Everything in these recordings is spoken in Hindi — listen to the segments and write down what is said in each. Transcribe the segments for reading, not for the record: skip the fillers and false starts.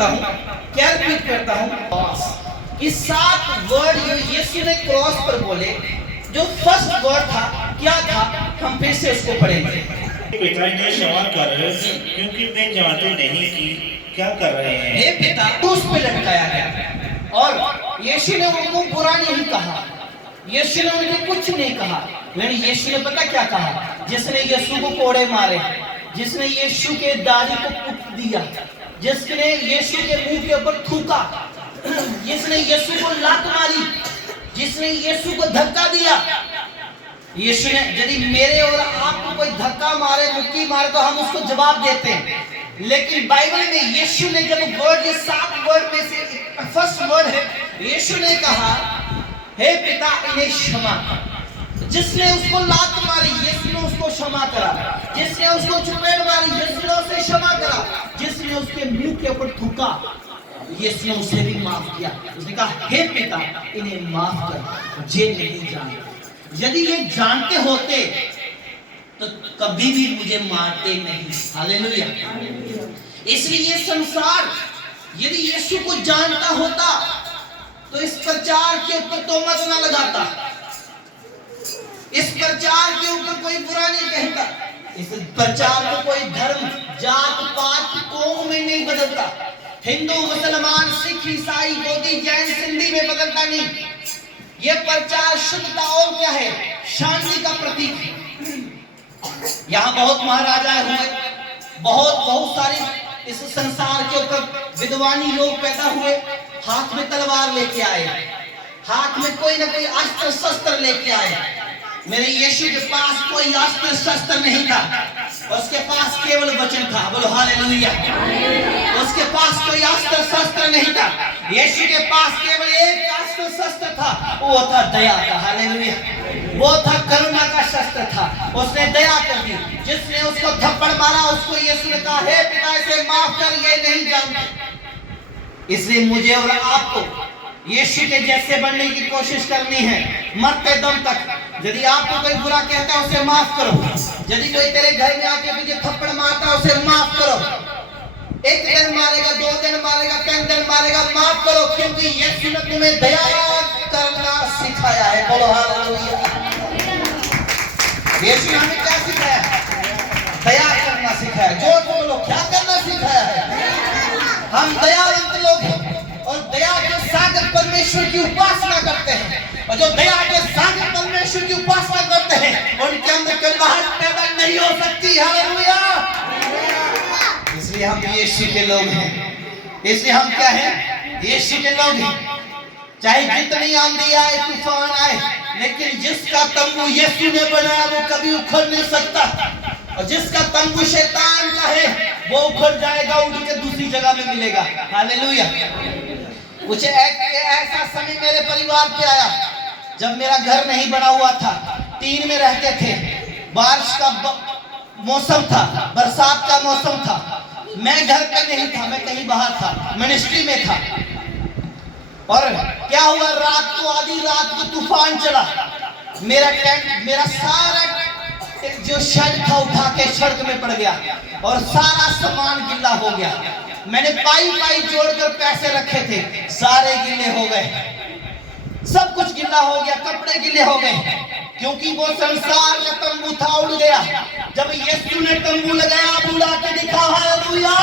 करता हूँ, क्या रिपीट करता हूँ कि 7 वर्ड यीशु ने क्रॉस पर बोले। जो फर्स्ट वर्ड था क्या था, हम फिर से उसको पढ़ेंगे। पिता इन्हें क्षमा कर, क्योंकि वे जानते नहीं कि क्या कर रहे हैं। हे पिता, क्रूस पे लटकाया गया और यीशु ने उनको बुरा नहीं कहा, यीशु ने उनको कुछ नहीं कहा, लेकिन यीशु ने पता क्या कहा? जिसने यीशु को कोड़े मारे, जिसने यीशु के दाढ़ी को कुट दिया, जिसने यीशु के मुंह के ऊपर थूका, जिसने यीशु को लात मारी, जिसने यीशु को धक्का दिया, यीशु ने, यदि मेरे और आपको कोई धक्का मारे, मुक्की मारे, तो हम उसको जवाब देते हैं। लेकिन बाइबल में यीशु ने जब वर्ड, ये 7 वर्ड में से फर्स्ट वर्ड है, यीशु ने कहा हे पिता इन्हें क्षमा कर। जिसने उसको लात मारी, यीशु ने उसको क्षमा करा। जिसने उसको चपेट मारी, यीशु ने उसे क्षमा करा। जिसने उसके मुंह के ऊपर थूका, यीशु ने उसे भी माफ किया। उसने कहा हे पिता इन्हें माफ कर, ये नहीं जानते। यदि ये जानते होते तो कभी भी मुझे मारते नहीं। हालेलुया। इसलिए ये संसार यदि यीशु को जानता होता तो इस प्रचार के ऊपर तोहमत ना लगाता, इस प्रचार के ऊपर कोई बुरा नहीं कहता, इस प्रचार को कोई धर्म, जात पात, कौम में नहीं बदलता। हिंदू, मुसलमान, सिख, ईसाई, बौद्ध, जैन, सिंधी में बदलता नहीं। ये प्रचार शुद्धता और क्या है? शांति का प्रतीक है। यहाँ बहुत महाराजा हुए, बहुत सारे इस संसार के ऊपर विद्वानी लोग पैदा हुए, हाथ में तलवार लेके आए, हाथ में कोई ना कोई अस्त्र शस्त्र लेके आए। मेरे यीशु के पास कोई अस्त्र शस्त्र नहीं था, उसके पास केवल वचन था। बोलो हालेलुया। उसके पास कोई अस्त्र शस्त्र नहीं था, यीशु के पास केवल एक अस्त्र शस्त्र था, वो था दया का। हालेलुया। वो था करुणा का शस्त्र था, उसने दया कर दी। जिसने उसको थप्पड़ मारा, उसको यीशु ने कहा हे पिता इसे माफ कर, ये नहीं जानते। इसलिए मुझे और आपको यीशु के जैसे बनने की कोशिश करनी है मरते दम तक। यदि आपको कोई बुरा कहता है उसे माफ करो। यदि कोई तेरे घर में आके तुझे थप्पड़ मारता है उसे माफ करो। 1 दिन मारेगा, 2 दिन मारेगा, 3 दिन मारेगा, माफ करो, क्योंकि यीशु ने तुम्हें दया करना सिखाया है। बोलो हालेलुया। यीशु ने हमें क्या सिखाया? दया करना सिखाया। जोर से बोलो, क्या करना सिखाया है? हम दयावंत लोग हैं और दया के सागर परमेश्वर की उपासना करते हैं, और जो दया के सागर परमेश्वर की उपासना करते हैं उनके अंदर कड़वाहट पैदा नहीं हो सकती। हालेलुया। इसलिए हम यीशु के लोग हैं। इसलिए हम क्या हैं? यीशु के लोग हैं। चाहे जितनी आंधी आए, तूफान आए, लेकिन जिसका तंबू यीशु ने बनाया वो कभी उखड़ नहीं सकता, और जिसका तंबू शैतान का है वो उखड़ जाएगा, उड़ के दूसरी जगह में मिलेगा। हालेलुया। कुछ ऐसा समय मेरे परिवार पे आया जब मेरा घर नहीं बना हुआ था, टीन में रहते थे, बारिश का मौसम था, बरसात का मौसम था, मैं घर पे नहीं था, मैं कहीं बाहर था, मिनिस्ट्री में था। और क्या हुआ, रात को, आधी रात को तूफान चला। मेरा टेंट, मेरा सारा जो शेड था उठा के सड़क में पड़ गया और सारा सामान गिल्ला हो गया। मैंने पाई जोड़कर पैसे रखे थे, सारे गिल्ले हो गए, सब कुछ गिल्ला हो गया, कपड़े गिल्ले हो गए, क्योंकि वो संसार का तंबू था, उड़ गया। जब यीशु ने तंबू लगाया, अब उड़ा के दिखाओ। हालेलुया।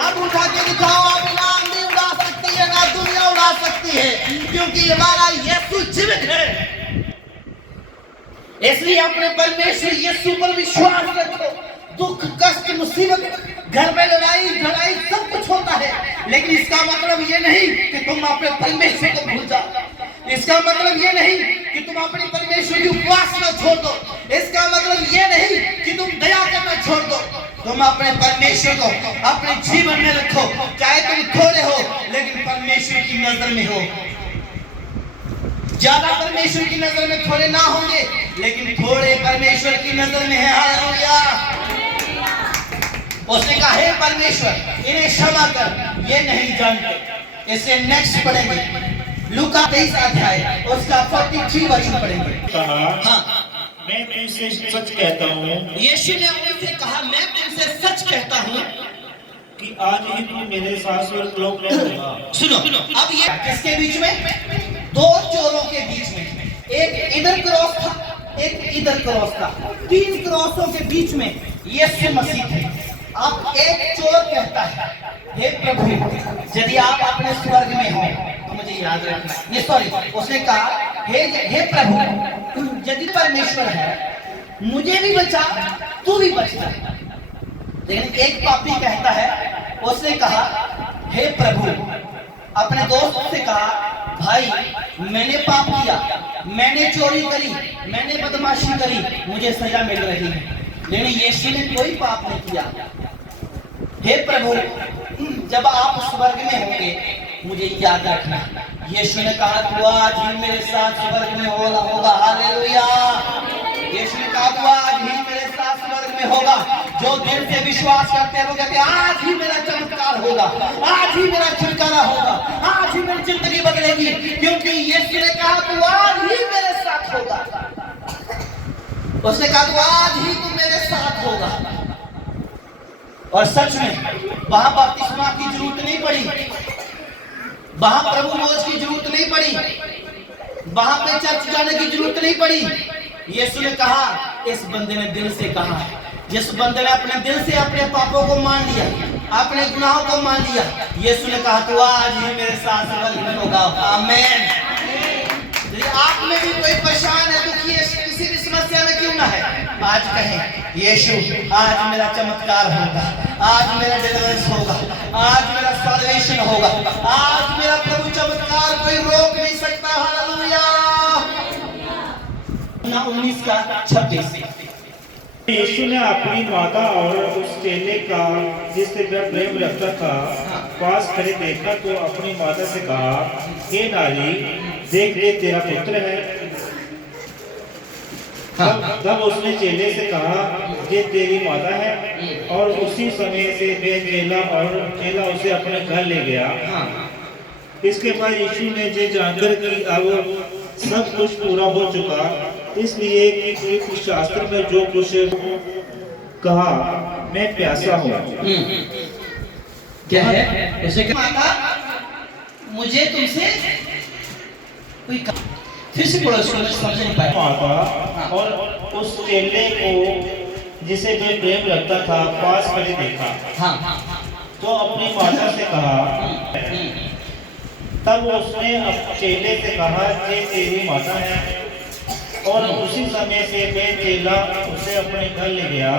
अब उठा के दिखाओ। अब ना आंधी उड़ा सकती है, ना दुनिया उड़ा सकती है, क्योंकि हमारा यीशु जीवित है। इसलिए अपने परमेश्वर यीशु पर विश्वास रखो। दुख, कष्ट, मुसीबत, घर में लड़ाई झड़ाई सब कुछ होता है, लेकिन इसका मतलब ये नहीं कि तुम अपने परमेश्वर को भूल जाओ। इसका मतलब ये नहीं कि तुम अपने परमेश्वर की उपासना छोड़ दो। इसका मतलब ये नहीं कि तुम दया करना छोड़ दो। तुम अपने परमेश्वर को अपने जीवन में रखो, चाहे तुम थोड़े हो लेकिन परमेश्वर की नजर में हो। ज्यादा परमेश्वर की नजर में थोड़े ना होंगे, लेकिन थोड़े परमेश्वर की नजर में है। हालेलुया। उसने कहा हे परमेश्वर इन्हें क्षमा कर, ये नहीं जानते। इसे नेक्स्ट पढ़ेंगे, लूका 23 अध्याय उसका 43 वचन पढ़ेंगे। कहा हाँ, मैं तुमसे सच कहता हूँ, यीशु ने उनसे कहा मैं तुमसे सच कहता हूँ कि आज ही तू मेरे साथ स्वर्गलोक में होगा। सुनो, अब ये किसके बीच में? दो चोरों के बीच में, एक इधर क्रॉस था, एक इधर क्रॉस था, तीन क्रॉसों के बीच में यीशु मसीह थे। अब एक चोर कहता है, हे प्रभु, यदि आप अपने स्वर्ग में हो तो मुझे याद रखना। ये सॉरी, उसने कहा, हे प्रभु, यदि परमेश्वर है मुझे भी बचा, तू भी बचता। लेकिन एक पापी कहता है, उसने कहा, हे प्रभु, अपने दोस्त से कहा, भाई मैंने पाप किया, मैंने चोरी करी, मैंने बदमाशी करी, मुझे सजा मिल रही है। लेकिन यीशु ने कोई पाप नहीं किया। हे प्रभु, जब आप स्वर्ग में होंगे मुझे याद रखना। यीशु ने कहा, तू आज ही मेरे साथ स्वर्ग में होगा। हालेलुया। यीशु ने कहा, तू आज ही मेरे साथ स्वर्ग में होगा। जो दिल से विश्वास करते हैं वो कहते हैं, आज ही मेरा चमत्कार होगा, आज ही मेरा छुटकारा होगा, आज ही मेरी जिंदगी बदलेगी, क्योंकि यीशु ने कहा, तू आज ही मेरे साथ होगा। उसने कहा, तू आज ही तू मेरे साथ होगा। और सच में वहां बपतिस्मा की जरूरत नहीं पड़ी, वहां प्रभु मोज की जरूरत नहीं पड़ी, वहां पे चर्च जाने की जरूरत नहीं पड़ी। यीशु ने कहा, इस बंदे ने दिल से कहा, जिस बंदे ने अपने दिल से अपने पापों को मान लिया, अपने गुनाहों को मान लिया, यीशु ने कहा, तू आज ही मेरे साथ स्वर्ग में होगा। आमीन। यदि आप में भी कोई परेशान है, दुखी है, किसी भी समस्या में क्यों ना है, आज कहें, यीशु आज मेरा चमत्कार होगा, आज मेरा डिलीवरेंस होगा, आज मेरा सॉल्वेशन होगा, आज मेरा प्रभु चमत्कार कोई रोक नहीं सकता। हालेलुया। 19:26 यीशु ने अपनी माता और उस चेले का जिससे वह प्रेम रखता था पास खड़े देखा तो अपनी माता से कहा, हे नारी, देख ये तेरा पुत्र है। तब उसने चेले से कहा, ये तेरी माता है। और उसी समय से वे चेला उसे अपने घर ले गया। इसके बाद यीशु ने ये जानकर कि अब सब कुछ पूरा हो चुका, इसलिए कि शास्त्र में जो कुछ कहा, मैं प्यासा हूँ। क्या है? उसे माता, मुझे तुमसे कोई फिर से बोलो, समझ नहीं पाया। माता और उस चेले को जिसे वे प्रेम रखता था पास खड़े देखा। तो अपनी माता से कहा, तब उसने चेले से कहा, ये तेरी माता है। और उसी समय से वे चेला उसे अपने घर ले गया।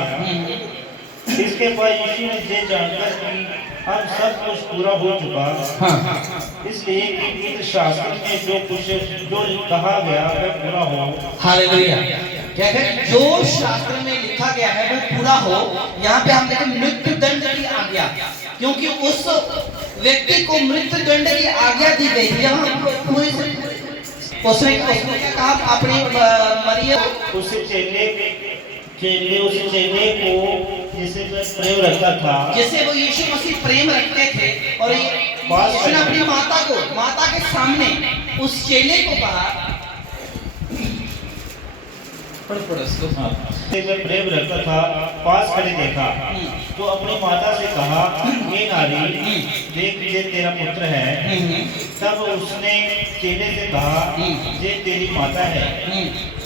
इसके बाद यीशु ने ये जानकर कि अब सब कुछ पूरा हो चुका, इसलिए कि शास्त्र में जो कहा गया वह पूरा हो। हालेलुया। क्या है? जो शास्त्र में लिखा गया है वो पूरा हो। यहाँ पे हम देखें, मृत्यु दंड की आज्ञा, क्योंकि उस व्यक्ति को मृत्यु दंड की आज्ञा दी गई थी। उसने क्या कहा? अपनी मरियम उस चेले को जिसे प्रेम रखता था, जिसे वो यीशु मसीह प्रेम रखते थे, और यीशु ने अपनी माता के सामने उस चेले को कहा, प्रेम रखता था, पास खड़े देखा। तो अपनी माता से कहा, हे नारी, देख ये तेरा पुत्र है। तब उसने चेले से कहा, ये तेरी माता है।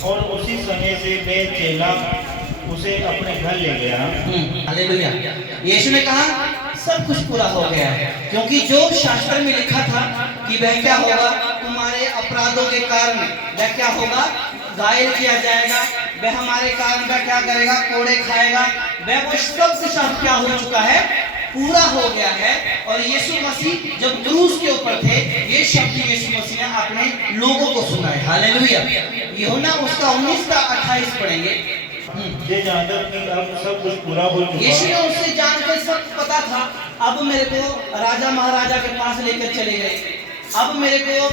और उसी समय से वे चेला उसे अपने घर ले गया। हालेलुया। यीशु ने कहा, सब कुछ पूरा हो गया है, क्योंकि जो शास्त्र में लिखा था कि वह क्या होगा, तुम्हारे अपराधों के कारण वह क्या होगा, घायल किया जाएगा, वह हमारे कारण वह क्या करेगा, कोड़े खाएगा, वह वो सब क्या हो चुका है, पूरा हो गया है। और यीशु मसीह जब क्रूस के ऊपर थे, ये शब्द यीशु मसीह ने अपने लोगों को सुनाए। हालेलुया। यूहन्ना उसका 19:28 पढ़ेंगे। ये जानकर कि अब सब कुछ पूरा हो चुका। यीशु ने उससे जानकर सब पता था, अब मेरे को राजा महाराजा के पास लेकर चले गए, अब मेरे को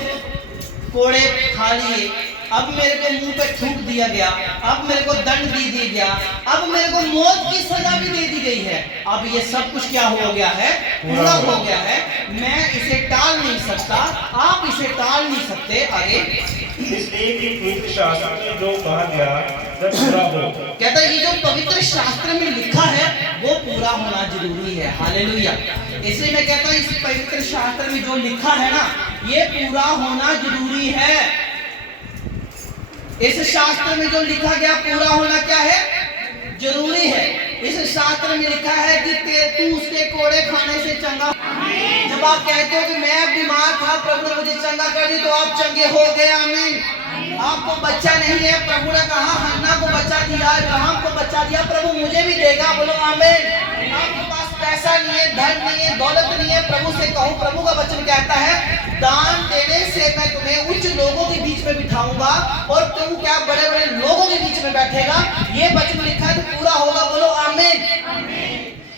कोड़े खा लिए, अब मेरे को मुंह पे थूक दिया गया, अब मेरे को दंड दे दिया गया, अब मेरे को मौत की सजा भी दे दी गई है। अब ये सब कुछ क्या हो गया है? पूरा हो गया है। मैं इसे टाल नहीं सकता, आप इसे टाल नहीं सकते। आगे इसलिए कि पवित्र शास्त्र में जो कहा गया सब पूरा हो। कहता है ये जो पवित्र शास्त्र में लिखा है वो पूरा होना जरूरी है। हालेलुया। इसलिए मैं कहता हूँ इस पवित्र शास्त्र में जो लिखा है ना, ये पूरा होना जरूरी है। इस शास्त्र में जो लिखा गया पूरा होना क्या है? जरूरी है। इस शास्त्र में लिखा है कि तू उसके कोड़े खाने से चंगा। जब आप कहते हो कि मैं बीमार था, प्रभु ने मुझे चंगा कर दी, तो आप चंगे हो गए। आमीन। आपको बच्चा नहीं है, प्रभु ने कहा हन्ना को बच्चा दिया, अब्राहम को बच्चा दिया, प्रभु मुझे भी देगा। बोलो आमीन। आपके पास पैसा नहीं है, धन नहीं है, दौलत नहीं है, प्रभु से कहो। प्रभु का वचन कहता है दान देने से मैं तुम्हें उच्च लोगों के बीच में बिठाऊंगा और तुम क्या बड़े बड़े लोगों के बीच में बैठेगा। ये वचन लिखा है तो पूरा होगा। बोलो आमीन।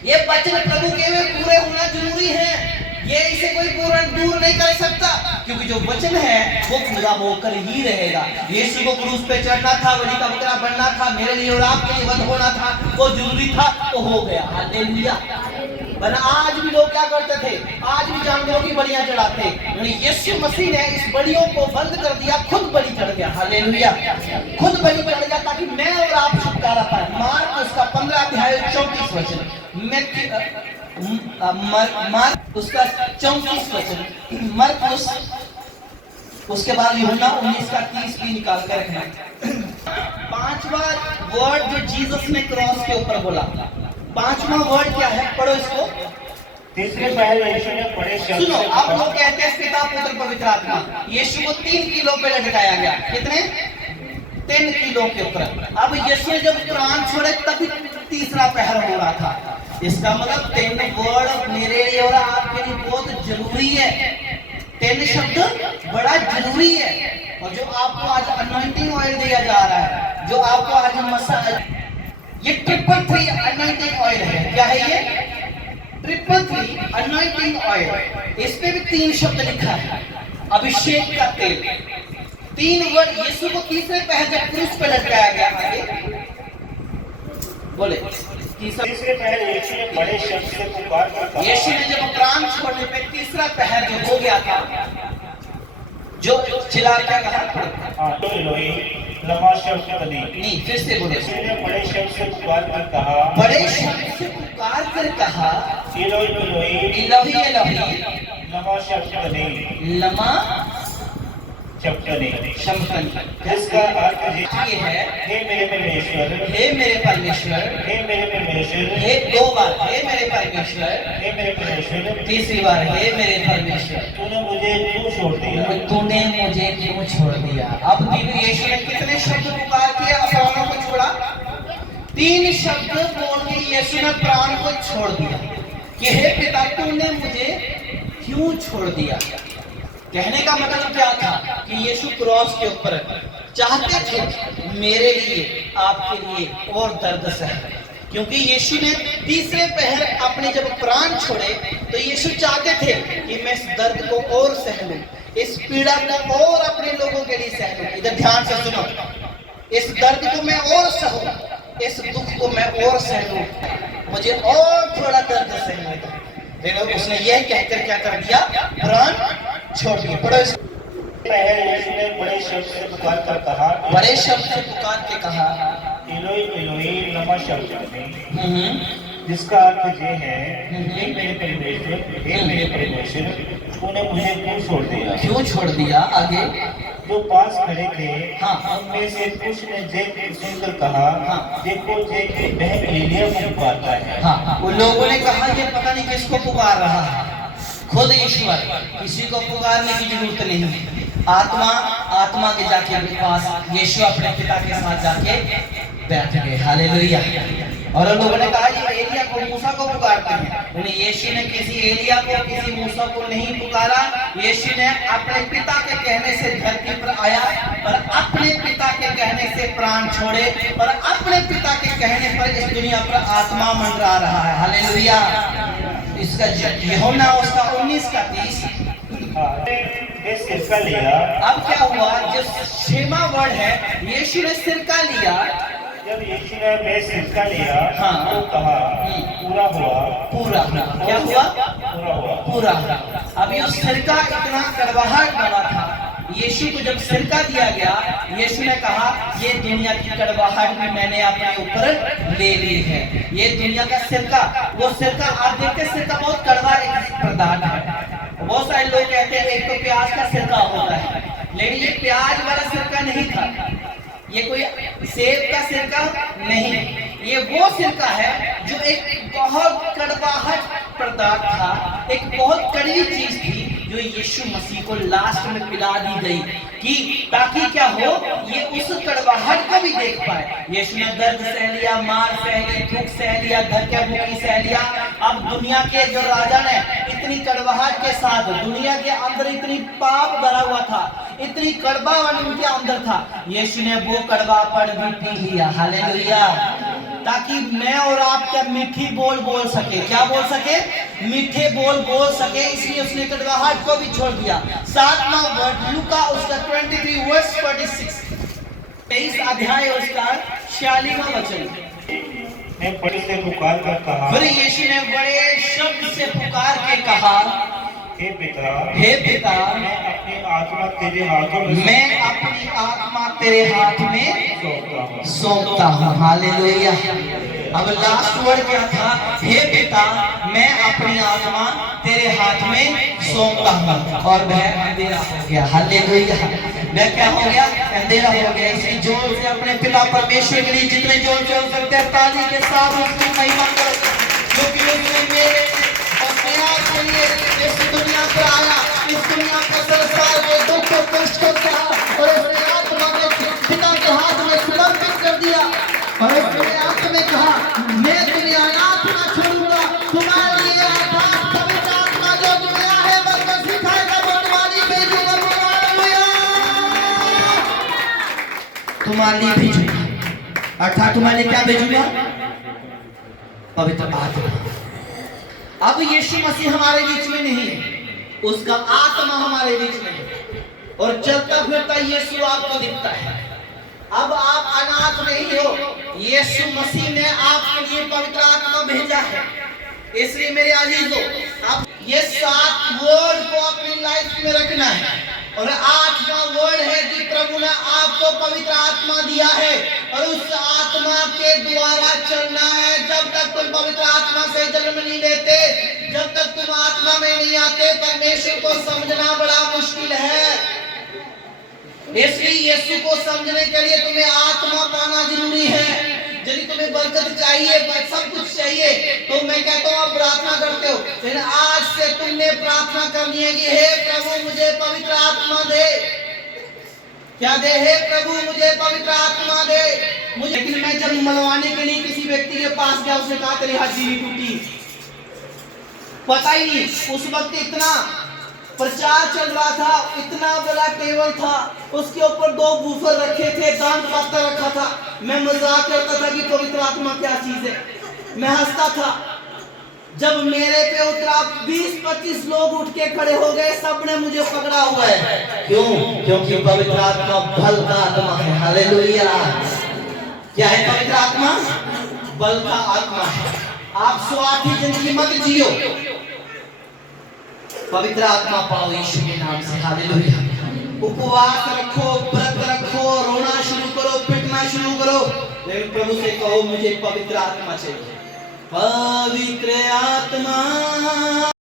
ये वचन प्रभु के में पूरे होना जरूरी है। ये इसे कोई पूर्ण दूर नहीं कर सकता, क्योंकि जो वचन है वो पूरा होकर ही रहेगा। यीशु को क्रूस पे चढ़ना था, बलि का बकरा बनना था, मेरे लिए और आपके लिए वध होना था, वो जरूरी था, तो हो गया। हालेलुया। वरना आज भी लोग क्या करते थे? आज भी जानवरों की बलियां चढ़ाते। यीशु मसीह ने इस बलियों को बंद कर दिया, खुद बलि चढ़ गया। हालेलुया। खुद बलि चढ़ गया ताकि मैं और आप छुटकारा पाए। मार्क उसका 15 अध्याय 34 वचन, मार्क उसका 34 वचन, मरकुस उसके बाद यूहन्ना 19 का 30 भी निकाल कर रखना। पांचवा वर्ड जो जीसस ने क्रॉस के ऊपर बोला, पांचवा वर्ड क्या है? पढ़ो इसको। तीसरे पहले यीशु ने बड़े शब्द सुनो, से आप लोग कहते हैं पिता पुत्र पवित्र आत्मा। यीशु को 3 किलो पे लटकाया गया। कितने? 3 किलो के ऊपर। अब यीशु ने जब प्राण छोड़े तभी तीसरा पहर हो रहा था। इसका मतलब 3 वर्ड मेरे लिए और आपके लिए बहुत जरूरी है। 3 शब्द बड़ा जरूरी है। और जो आपको आज अनॉइंटिंग ऑयल दिया जा रहा है, जो आपको आज मसाज, ये 333 अनॉइंटिंग ऑयल है। क्या है ये? 333 अनॉइंटिंग ऑयल। इस पे भी 3 शब्द लिखा है। अभिषेक का तेल। 3 वर्ड। यीशु को तीसरे पहर जब क्रूस पे लटकाया गया, आगे बोले तीसरे पहले यीशु ने बड़े शब्द से पुकार कर कहा। यीशु ने जब प्राण छोड़ने पे तीसरा पहर जो हो गया था, जो चिल्ला क्या कहा? एलोही लमा शब्दनी। नहीं, फिर से बोले। यीशु ने बड़े शब्द से पुकार कर कहा। बड़े शब्द से पुकार कर कहा, एलोही एलोही इलोही इलोही लमा शब्दनी। लमा शब्दनी। शब्दनी। इसका अर्थ ये है, हे मेरे परमेश्वर, हे मेरे परमेश्वर। हे मेरे परमेश्वर, हे 2 बार, हे मेरे परमेश्वर। हे मेरे परमेश्वर, तीसरी बार, हे मेरे परमेश्वर, तूने मुझे क्यों छोड़ दिया? तूने मुझे क्यों छोड़ दिया? अब यीशु ने कितने शब्द पुकार के प्राणों को छोड़ा? 3 शब्द बोल के यीशु ने प्राण को छोड़ दिया कि हे पिता, तूने मुझे क्यों छोड़ दिया। कहने का मतलब क्या था कि यीशु क्रॉस के ऊपर चाहते थे मेरे लिए, आपके लिए और दर्द सह, क्योंकि यीशु ने तीसरे पहर अपने जब प्राण छोड़े तो यीशु चाहते थे कि मैं इस दर्द को और सह लूं, इस पीड़ा को और अपने लोगों के लिए सह लूं। इधर ध्यान से सुनो, इस दर्द को मैं और सहूं, इस दुख को मैं और सह लूं, मुझे और थोड़ा दर्द सहने दो। लेकिन उसने यह कहकर क्या कर दिया? प्राण छोड़ दिया। पढ़ो इस। यीशु ने बड़े शब्द से पुकार कर कहा। बड़े शब्द से पुकार के कहा, एलोही एलोही लमा शब्दनी। जिसका अर्थ ये है, हे मेरे परमेश्वर, हे मेरे परमेश्वर, तूने मुझे क्यों छोड़ दिया? क्यों छोड़ दिया? आगे जो पास खड़े थे, हाँ, उनमें से कुछ ने जे सुनकर कहा, हाँ, देखो जे बहन एलिया को पुकारता है। हाँ, उन लोगों ने कहा ये पता नहीं किसको पुकार रहा है, खुद ईश्वर, किसी को पुकारने की जरूरत नहीं। आत्मा के जाके पास यीशु अपने पिता के साथ जाके बैठ गए। हालेलुया। और उन लोगों ने कहा ये एलिया को, मूसा को पुकारते हैं। उन्हें यीशु ने किसी एलिया को, किसी मूसा को नहीं पुकारा। यीशु ने अपने पिता के कहने से धरती पर आया और अपने पिता के कहने से प्राण छोड़े और अपने पिता के कहने पर इस दुनिया पर आत्मा मंडरा रहा है। हालेलुया। इसका यूहन्ना उसका 19 का 30। ने सिरका लिया। अब क्या हुआ, जो 6वां वर्ड है, यीशु ने सिरका लिया। जब यीशु ने मैं सिरका लिया, हाँ। तो कहा पूरा हुआ। पूरा क्या हुआ? पूरा हुआ। पूरा। अब ये सिरका इतना कड़वाहट वाला था, यीशु को जब सिरका दिया गया, यीशु ने कहा ये दुनिया की कड़वाहट भी मैंने अपने ऊपर ले ली है। ये दुनिया का सिरका, वो सिरका आप देखते हैं, सिरका बहुत कड़वा एक पदार्थ है। बहुत सारे लोग कहते हैं एक तो प्याज का सिरका होता है, लेकिन ये प्याज वाला सिरका नहीं था, ये कोई सेब का सिरका नहीं, ये वो सिरका है जो एक बहुत कड़वाहट पदार्थ था, एक बहुत कड़वी चीज थी जो यीशु मसीह को लास्ट में पिला दी गई, कि ताकि क्या हो, ये उस कड़वाहट को भी देख पाए। यीशु ने दर्द सह लिया, मार सह ली, दुख सह लिया, धक्के मुक्की सह लिया। अब दुनिया के जो राजा ने इतनी कड़वाहट के साथ, दुनिया के अंदर इतनी पाप भरा हुआ था, इतनी कड़वाहट उनके अंदर था, यीशु ने वो कड़वापन भी पी लिया। हालेलुया। ताकि मैं और आप क्या मीठी बोल सके, क्या बोल सके, मीठे बोल सके, इसलिए उसने कड़वाहट को भी छोड़ दिया। 7वां वर्ड लूका उसका 23 वर्स 46, 23 अध्याय उसका 46वां वचन। ने बड़े से पुकार कर कहा, फिर यीशु ने बड़े शब्द से पुकार के कहा, हे पिता, हे पिता, मैं अपनी आत्मा तेरे हाथों में मैं अपनी आत्मा तेरे हाथ में सौंपता हूँ। हालेलुया। अब लास्ट वर्ड क्या था, हे पिता मैं अपनी आत्मा तेरे हाथ में सौंपता हूँ। और वह अंधेरा हो गया। हालेलुया। वह क्या हो गया, अंधेरा हो गया। इसलिए जोर से अपने पिता परमेश्वर के लिए जितने जोर से हो सकते हैं ताली के साथ उसकी महिमा करो, क्योंकि उसने मेरे अपने आप के लिए इस दुनिया पर आया, इस दुनिया का संसार के दुख को कष्ट को सहा और उसने आत्मा को पिता के हाथ में समर्पित कर दिया। और उसने आत्मा में कहा मैं दुनिया आत्मा छोड़ूंगा, तुम्हारे लिए पवित्र आत्मा जो दुनिया है बस सिखाएगा, वो तुम्हारी भेजूंगा। तुम्हारे लिए भेजूंगा, अर्थात तुम्हारे लिए क्या भेजूंगा, पवित्र आत्मा। अब यीशु मसीह हमारे बीच में नहीं है, उसका आत्मा हमारे बीच में है, और चलता फिरता यीशु आपको दिखता है। अब आप अनाथ नहीं हो, यीशु मसीह ने आपके लिए पवित्र आत्मा भेजा है। इसलिए मेरे अजीजों, अब ये 7 वर्ड को अपनी लाइफ में रखना है, और 8वां वर्ड है कि प्रभु ने आपको पवित्र आत्मा दिया है, और उस आत्मा के द्वारा चलना है। जब तक तुम पवित्र आत्मा से जन्म नहीं लेते, जब तक तुम आत्मा में नहीं आते, परमेश्वर को समझना बड़ा मुश्किल है। इसलिए यीशु को समझने के लिए तुम्हें आत्मा पाना जरूरी है। यदि तुम्हें बरकत चाहिए, सब कुछ चाहिए, तो मैं कहता हूँ आप प्रार्थना करते हो, लेकिन आज से तुमने प्रार्थना करनी है कि हे प्रभु मुझे पवित्र आत्मा दे। क्या दे, हे प्रभु मुझे पवित्र आत्मा दे मुझे। लेकिन मैं जब मनवाने के लिए किसी व्यक्ति के पास गया, उसने कहा तेरी हड्डी भी टूटी, पता ही नहीं। उस वक्त इतना प्रचार चल रहा था, इतना बड़ा टेबल था, उसके ऊपर 2 बूफर रखे थे, दान पात्र रखा था। मैं मजाक करता था कि पवित्र आत्मा क्या चीज है, मैं हंसता था। जब मेरे पे उतरा, 20-25 लोग उठ के खड़े हो गए, सबने मुझे पकड़ा हुआ है। क्यों? क्योंकि पवित्र आत्मा बल का आत्मा है। हालेलुया। क्या है पवित्र आत्मा? बल का आत्मा है। आप स्वार्थी जिंदगी मत जियो, पवित्र आत्मा पाओ यीशु के नाम से। हालेलुया। उपवास रखो, व्रत रखो, रोना शुरू करो, पिटना शुरू करो, लेकिन प्रभु से कहो मुझे पवित्र आत्मा चाहिए। पवित्र आत्मा